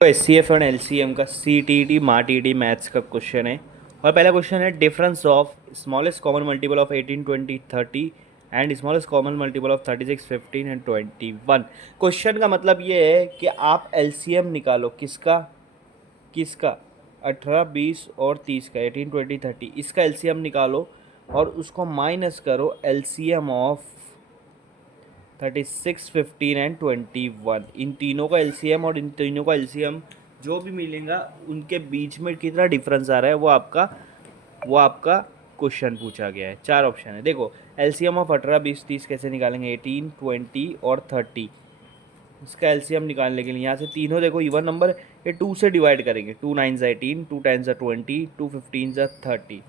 S C F और L C M का C T T मार टी टी मैथ्स का क्वेश्चन है। और पहला क्वेश्चन है difference of smallest common multiple of 18, 20, 30 and smallest common multiple of 36, 15 and 21। Question का मतलब ये है कि आप एल सी एम निकालो किसका किसका 18, 20 और 30 का 18, 20, 30 इसका एल सी एम निकालो और उसको माइनस करो L C M of 36, 15 and 21। इन तीनों का एलसीएम और इन तीनों का एलसीएम जो भी मिलेगा उनके बीच में कितना डिफरेंस आ रहा है वो आपका क्वेश्चन पूछा गया है। चार ऑप्शन है। देखो एलसीएम ऑफ 18, 20, 30 कैसे निकालेंगे? 18, 20 और 30। इसका एलसीएम निकालने के लिए यहाँ से तीनों देखो इवन नंबर, ये 2 से डिवाइड करेंगे। 2 9 ज़ा 18, 2 10 ज़ा 20, 2 15 ज़ा 30।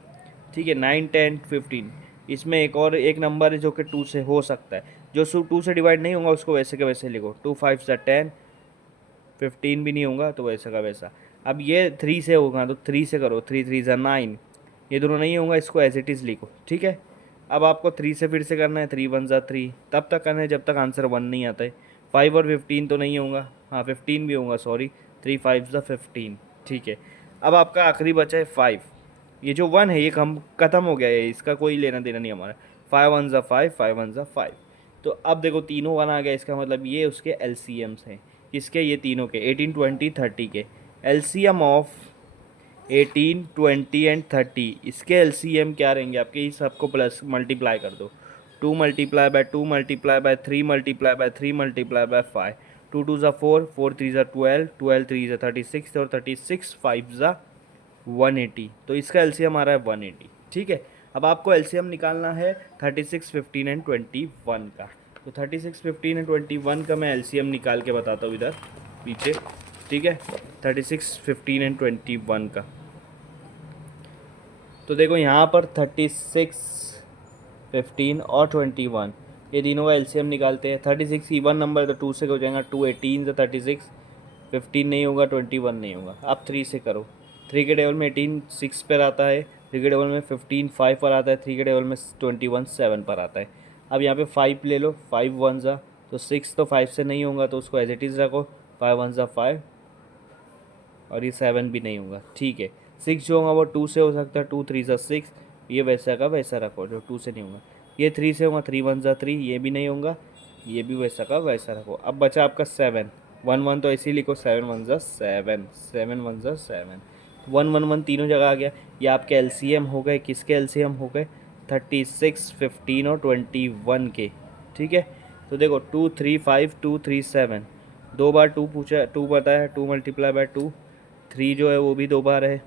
ठीक है, 9, 10, 15। इसमें एक और एक नंबर है जो कि 2 से हो सकता है, जो 2 से डिवाइड नहीं होगा उसको वैसे का वैसे लिखो। 2 5 ज़ा 10, 15 भी नहीं होगा तो वैसा का वैसा। अब ये 3 से होगा तो 3 से करो। 3 3 ज़ा 9, ये दोनों नहीं होगा, इसको एज इट इज़ लिखो। ठीक है, अब आपको 3 से फिर से करना है। 3 1 ज़ा 3, तब तक करना है जब तक आंसर 1 नहीं आता है। 5 और 15 तो नहीं होगा, हाँ 15 भी होगा, सॉरी। 3 5 ज़ा 15। ठीक है, अब आपका आखिरी बचा है 5। ये जो 1 है ये कम ख़त्म हो गया है, इसका कोई लेना देना नहीं हमारा। 5 1 ज़ा 5, 5 1 ज़ा 5। तो अब देखो तीनों 1 आ गया, इसका मतलब ये उसके एल सी एम्स हैं। किसके? ये तीनों के 18, 20, 30 के। L C M of 18, 20 and 30, इसके एल सी एम क्या रहेंगे आपके? इस सबको प्लस मल्टीप्लाई कर दो। 2 multiply by 2 multiply by 3 multiply by 3 multiply by 5। 2 2 ज़ा 4, 4 3 ज़ा 12, 12 3 ज़ा 36 और 36 5 ज़ा 180। तो इसका एलसीएम आ रहा है 180। ठीक है, अब आपको एलसीएम निकालना है 36, 15 एंड 21 का। तो 36, 15 एंड 21 का मैं एलसीएम निकाल के बताता हूँ इधर पीछे। ठीक है, 36, 15 एंड 21 का। तो देखो यहाँ पर 36, 15 और 21, ये तीनों का एलसीएम निकालते हैं। 36 इवन नंबर है तो 2 से हो जाएगा। 2 18 से 36, 15 नहीं होगा, 21 नहीं होगा। अब 3 से करो। 3 के टेबल में 18 6 पर आता है, 3 के टेबल में 15 5 पर आता है, 3 के टेबल में 21 7 पर आता है। अब यहाँ पे 5 ले लो। 5 1 ज़ा, तो 6 तो 5 से नहीं होगा तो उसको एज इट इज़ रखो। 5 1 ज़ा 5 और ये 7 भी नहीं होगा। ठीक है, 6 जो होगा वो 2 से हो सकता है। 2 3 ज़ा 6, ये वैसा का वैसा रखो जो 2 से नहीं होगा। ये 3 से होगा। 3 1 ज़ा 3, ये भी नहीं होगा, ये भी वैसा का वैसा रखो। अब बचा आपका 7। 1 1 तो ऐसे ही लिखो। 7 1 ज़ा 7, 7 1 ज़ा 7। 1 1 1 तीनों जगह आ गया। ये आपके एलसीएम हो गए। किसके एलसीएम हो गए? 36, 15 और 21 के। ठीक है, तो देखो 2 3 5, 2 3 7, 2 बार 2 पूछा, 2 बताया। 2 मल्टीप्लाई बाय 2, 3 जो है वो भी 2 बार है।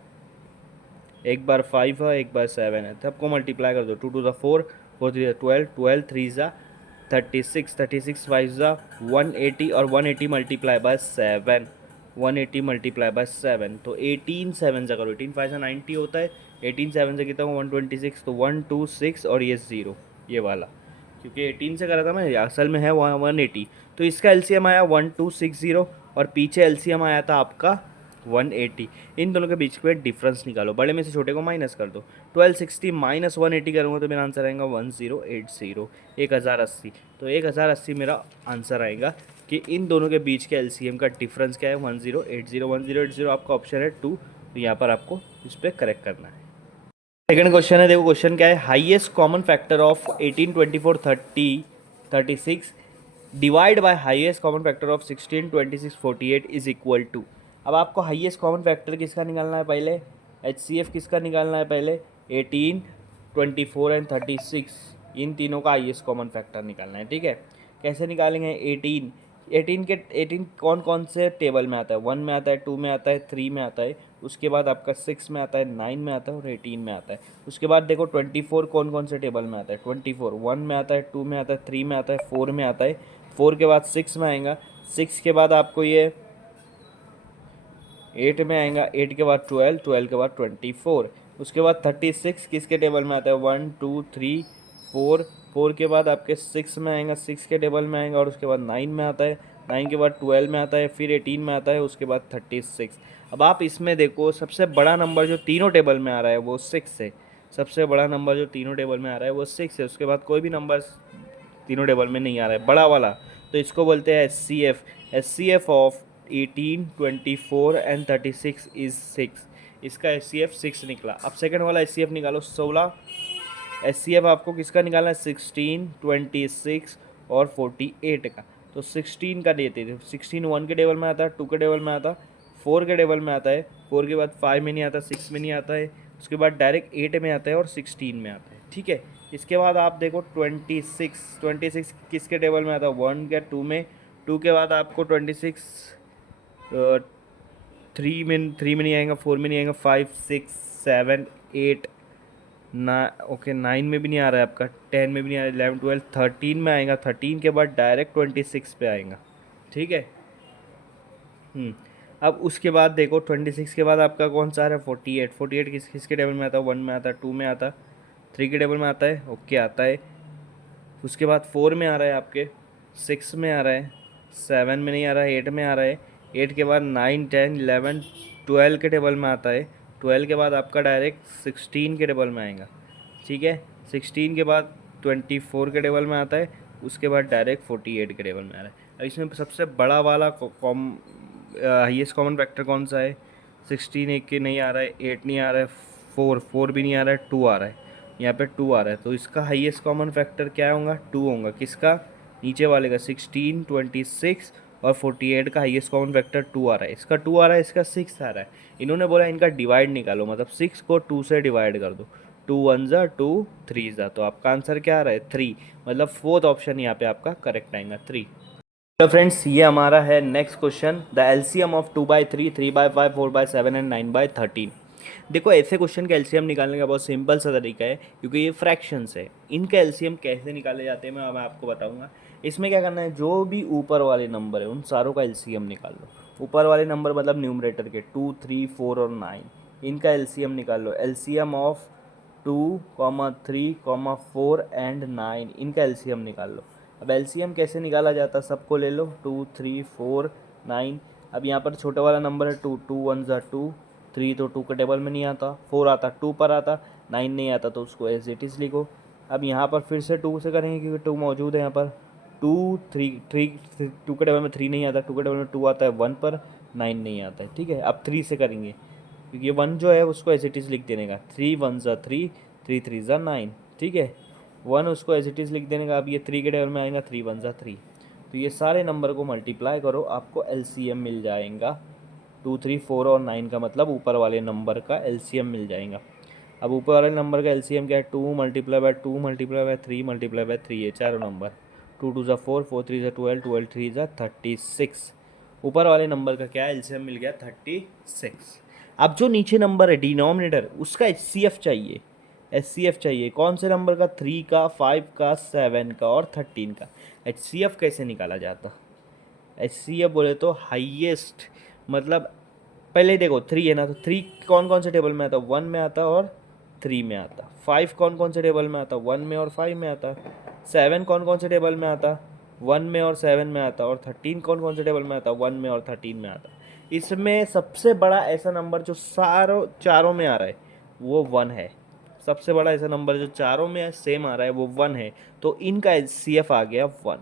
एक बार 5 है, एक बार 7 है। सबको मल्टीप्लाई कर दो। 2 2 ज़ा 4, 4 3 ज़ा 12, 12 3 ज़ा 36, 36 5 ज़ा 180 और 180 मल्टीप्लाई बाय 7, 180 मल्टीप्लाई बाय 7। तो 18 7 से करो। 18 5 से 90 होता है। 18 7 से कितना? 126। तो 126 और ये 0, ये वाला, क्योंकि 18 से करा था मैं, असल में है 180। तो इसका एलसीएम आया 1260 और पीछे एलसीएम आया था आपका 180। इन दोनों के बीच में डिफरेंस निकालो, बड़े में से छोटे को माइनस कर दो। 1260 माइनस 180 करूँगा तो मेरा आंसर आएगा 1080, 1080। तो 1080 मेरा आंसर आएगा कि इन दोनों के बीच के एलसीएम का डिफरेंस क्या है? 1080। 1080 आपका ऑप्शन है 2। तो यहाँ पर आपको इस पर करेक्ट करना है। सेकंड क्वेश्चन है। देखो क्वेश्चन क्या है? Highest common factor of 18, 24, 30, 36 divide by highest common factor of 16, 26, 48 is equal to. अब आपको हाईएस्ट कॉमन फैक्टर किसका निकालना है पहले? एचसीएफ किसका निकालना है पहले? 18, 24 एंड 36, इन तीनों का हाईएस्ट कॉमन फैक्टर निकालना है। ठीक है, कैसे निकालेंगे? 18, 18 कौन कौन से टेबल में आता है? 1 में आता है, 2 में आता है, 3 में आता है, उसके बाद आपका 6 में आता है, 9 में आता है और 18 में आता है। उसके बाद देखो 24 कौन कौन से टेबल में आता है? 24 1 में आता है, 2 में आता है, 3 में आता है, 4 में आता है। 4 के बाद 6 में आएगा। 6 के बाद आपको ये 8 में आएगा। 8 के बाद 12, 12 के बाद 24। उसके बाद 36 किसके टेबल में आता है? 1 2 3 4। 4 के बाद आपके 6 में आएगा, 6 के टेबल में आएगा और उसके बाद 9 में आता है। 9 के बाद 12 में आता है, फिर 18 में आता है, उसके बाद 36। अब आप इसमें देखो सबसे बड़ा नंबर जो तीनों टेबल में आ रहा है वो 6 है। सबसे बड़ा नंबर जो तीनों टेबल में आ रहा है वो 6 है। उसके बाद कोई भी नंबर तीनों टेबल में नहीं आ रहा है बड़ा वाला, तो इसको बोलते हैं S C F. S C F of 18, 24 and 36 is 6। इसका HCF 6 निकला। अब सेकंड वाला HCF निकालो 16। HCF आपको किसका निकालना है? 16, 26 और 48 का। तो 16 का देते थे। 16 1 के टेबल में आता है, 2 के टेबल में आता है, 4 के टेबल में आता है, 4 के बाद 5 में नहीं आता, 6 में नहीं आता है, उसके बाद डायरेक्ट 8 में आता है और 16 में आता है। ठीक है, इसके बाद आप देखो 26 किसके टेबल में आता है? 1 के 2 में, 2 के बाद आपको 26 3 में नहीं आएगा, 4 में नहीं आएगा, 5 6 7 8 ओके 9 में भी नहीं आ रहा है आपका, 10 में भी नहीं आ रहा है, 11 12 13 में आएगा, 13 के बाद डायरेक्ट 26 पे आएगा। ठीक है। अब उसके बाद देखो 26 के बाद आपका कौन सा आ रहा है? 48 किसके टेबल में आता है? 1 में आता है, 2 में आता है, 3 के टेबल में आता है, ओके आता है। उसके बाद 4 में आ रहा है आपके, 6 में आ रहा है, 7 में नहीं आ रहा है, 8 में आ रहा है, 8 के बाद 9 10 11 12 के टेबल में आता है, 12 के बाद आपका डायरेक्ट 16 के टेबल में आएगा। ठीक है, 16 के बाद 24 के टेबल में आता है, उसके बाद डायरेक्ट 48 के टेबल में आ रहा है। अब इसमें सबसे बड़ा वाला हाईएस्ट कॉमन फैक्टर कौन सा है? 16 एक के नहीं आ रहा है, 8 नहीं आ रहा है, 4 भी नहीं आ रहा है, 2 आ रहा है, यहाँ पे 2 आ रहा है। तो इसका हाईएस्ट कॉमन फैक्टर क्या होगा? 2 होगा। किसका? नीचे वाले का। 16, 26 और 48 का हाईएस्ट कॉमन फैक्टर 2 आ रहा है। इसका 2 आ रहा है, इसका 6 आ रहा है। इन्होंने बोला इनका डिवाइड निकालो, मतलब 6 को 2 से डिवाइड कर दो। 2 1 ज़ा 2 3 ज़ा, तो आपका आंसर क्या आ रहा है? 3। मतलब फोर्थ ऑप्शन यहाँ पे आपका करेक्ट आएगा, 3। हेलो फ्रेंड्स, ये हमारा है next question. The LCM of 2/3, 3/5, 4/7 and 9/13। देखो, ऐसे क्वेश्चन का एलसीएम निकालने का बहुत सिंपल सा तरीका है, क्योंकि ये फ्रैक्शंस है। इनका एलसीएम कैसे निकाले जाते हैं मैं आपको बताऊंगा। इसमें क्या करना है, जो भी ऊपर वाले नंबर है उन सारों का एलसीएम निकाल लो। ऊपर वाले नंबर मतलब न्यूमरेटर के 2 3 4 और 9, इनका एलसीएम निकाल लो। एलसीएम ऑफ 2, 3, 4 एंड 9, इनका एलसीएम निकाल लो। अब एलसीएम कैसे निकाला जाता है, सबको ले लो। 2 3 4 9। अब यहाँ पर छोटा वाला नंबर है 2, 2 1 ज़ा 2, 3 तो 2 के टेबल में नहीं आता, 4 आता 2 पर आता, 9 नहीं आता तो उसको एज इट इज़ लिखो। अब यहाँ पर फिर से 2 से करेंगे क्योंकि 2 मौजूद है यहाँ पर। 2 3 3 2 के टेबल में 3 नहीं आता, 2 के टेबल में 2 आता है 1 पर, 9 नहीं आता है। ठीक है, अब 3 से करेंगे क्योंकि 1 जो है उसको एज इट इज़ लिख देने का। 3 1 ज़ा 3, 3 3 ज़ा 9। ठीक है, 1 उसको एज इट इज़ लिख देने का। अब ये 3 के टेबल में आएगा, 3 1 ज़ा 3। तो ये सारे नंबर को मल्टीप्लाई करो, आपको एलसीएम मिल जाएगा। 2 3 4 और 9 का मतलब ऊपर वाले नंबर का एलसीएम मिल जाएगा। अब ऊपर वाले नंबर का एलसीएम क्या है? 2 multiply by 2 multiply by 3 multiply by 3 है चारों नंबर। 2 2 ज़ा 4, 4 3 ज़ा 12, 12 3 ज़ा 36। ऊपर वाले नंबर का क्या एलसीएम मिल गया? 36। अब जो नीचे नंबर है डिनोमिनेटर, उसका HCF चाहिए। HCF चाहिए कौन से नंबर का? 3 का, 5 का, 7 का और 13 का। HCF कैसे निकाला जाता? HCF बोले तो हाईएस्ट, मतलब पहले देखो 3 है ना, तो 3 कौन कौन से टेबल में आता? 1 में आता और 3 में आता। 5 कौन कौन से टेबल में आता? 1 में और 5 में आता। 7 कौन कौन से टेबल में आता? 1 में और 7 में आता। और 13 कौन कौन से टेबल में आता? 1 में और 13 में आता। इसमें सबसे बड़ा ऐसा नंबर जो चारों में आ रहा है वो 1 है। सबसे बड़ा ऐसा नंबर जो चारों में सेम आ रहा है वो 1 है। तो इनका HCF आ गया 1,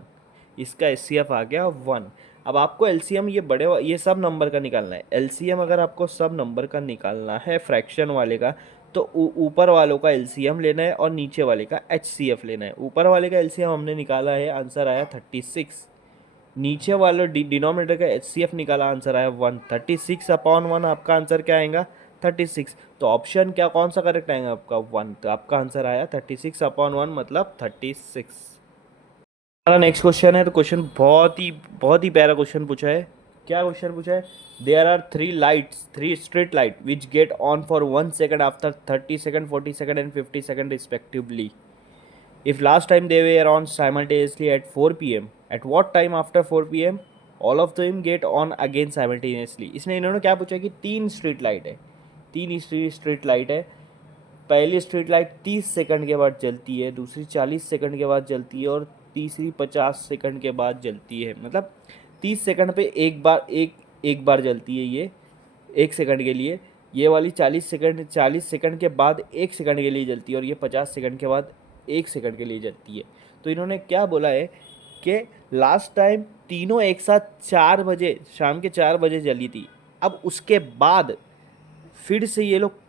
इसका HCF आ गया 1। अब आपको एलसीएम ये सब नंबर का निकालना है। एलसीएम अगर आपको सब नंबर का निकालना है फ्रैक्शन वाले का, तो ऊपर वालों का एलसीएम लेना है और नीचे वाले का HCF लेना है। ऊपर वाले का एलसीएम हमने निकाला है, आंसर आया 36। नीचे वाले डिनोमिनेटर का HCF निकाला, आंसर आया 1। 36/1 आपका आंसर क्या आएगा? 36। तो ऑप्शन क्या कौन सा करेक्ट आएगा आपका? 1। तो आपका आंसर आया 36/1 मतलब 36। हमारा नेक्स्ट क्वेश्चन है। तो क्वेश्चन बहुत ही प्यारा क्वेश्चन पूछा है। क्या क्वेश्चन पूछा है? There are 3 street light which get on for 1 second after 30 second, 40 second and 50 second respectively. If last time they were on simultaneously at 4 PM, at what time after 4 PM all of them get on again simultaneously. इसने इन्होंने क्या पूछा कि 3 street light है, 3 street light है। पहली street light 30 second के बाद जलती है, दूसरी 40 सेकंड के बाद जलती है और तीसरी 50 सेकंड के बाद जलती है। मतलब 30 सेकंड पे एक बार जलती है ये, 1 सेकंड के लिए। ये वाली 40 सेकंड के बाद 1 सेकंड के लिए जलती है और ये 50 सेकंड के बाद 1 सेकंड के लिए जलती है। तो इन्होंने क्या बोला है कि लास्ट टाइम तीनों एक साथ 4 बजे, शाम के 4 बजे जली थी। अब उसके बाद फिर से ये लोग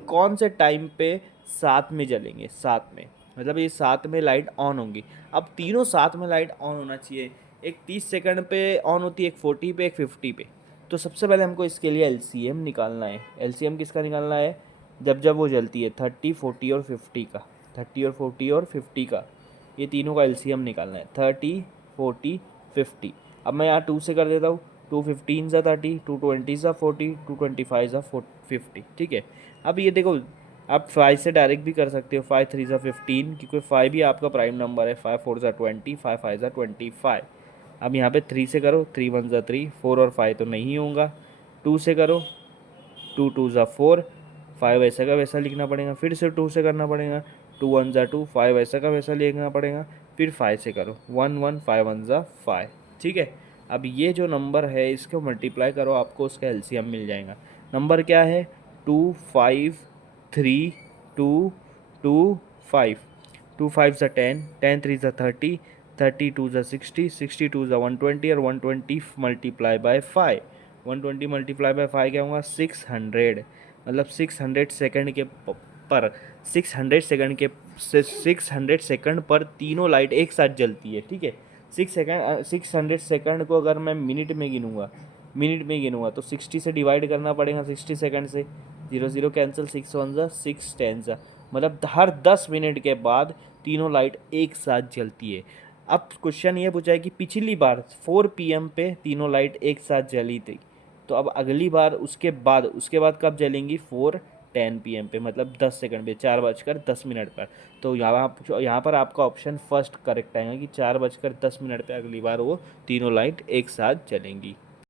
कौन से टाइम पे साथ में जलेंगे, साथ में, मतलब ये साथ में लाइट ऑन होंगी। अब तीनों साथ में लाइट ऑन होना चाहिए, एक 30 सेकंड पे ऑन होती है, एक 40 पे, एक 50 पे। तो सबसे पहले हमको इसके लिए एलसीएम निकालना है। एलसीएम किसका निकालना है, जब जब वो जलती है 30, 40 और 50 का, 30 और 40 और 50 का, ये तीनों का एलसीएम निकालना है। 30, 40, 50। अब मैं यहाँ 2 से कर देता हूँ, 2 15 ज़ा 30, 2 20 ज़ा 40, 2 25 ज़ा 50, ठीक है। अब ये देखो, आप 5 से डायरेक्ट भी कर सकते हो, 5 3 ज़ा 15, क्योंकि 5 भी आपका प्राइम नंबर है। 5 4 ज़ा 20, 5 5 ज़ा 25। अब यहाँ पे 3 से करो, 3 1 ज़ा 3, 4 और 5 तो नहीं होगा। 2 से करो, 2 2 ज़ा 4, 5 ऐसा का वैसा लिखना पड़ेगा। फिर से 2 से करना पड़ेगा, 2 1 ज़ा 2, 5 ऐसा का वैसा लिखना पड़ेगा। फिर 5 से करो, 1 1 5 1 ज़ा 5, ठीक है। अब ये जो नंबर है इसको मल्टीप्लाई करो, आपको उसका एलसीएम मिल जाएगा। नंबर क्या है, 2 5 3 2 2 5, 2 5 ज़ा 10, 10 3 ज़ा 30, 32 ज़ा 60, 62 ज़ा 120 और 120 मल्टीप्लाई बाय 5, 120 मल्टीप्लाई बाय 5 क्या होगा, 600। मतलब 600 सेकंड के पर 600 सेकंड के 600 सेकंड पर तीनों लाइट एक साथ जलती है, ठीक है। 600 सेकंड को अगर मैं मिनट में गिनूंगा तो 60 से डिवाइड करना पड़ेगा, 60 सेकंड से। 0 0 कैंसिल, 6 1 ज़ा 6 10 ज़ा, मतलब हर 10 मिनट के बाद तीनों लाइट एक साथ जलती है। अब क्वेश्चन ये पूछा है कि पिछली बार 4 PM पे तीनों लाइट एक साथ जली थी, तो अब अगली बार उसके बाद कब जलेंगी, 4:10 PM पे, मतलब 10 सेकंड पे, 4:10 पर। तो यहाँ पर आपका ऑप्शन फर्स्ट करेक्ट आएगा कि 4:10 पे अगली बार वो तीनों लाइट एक साथ जलेंगी।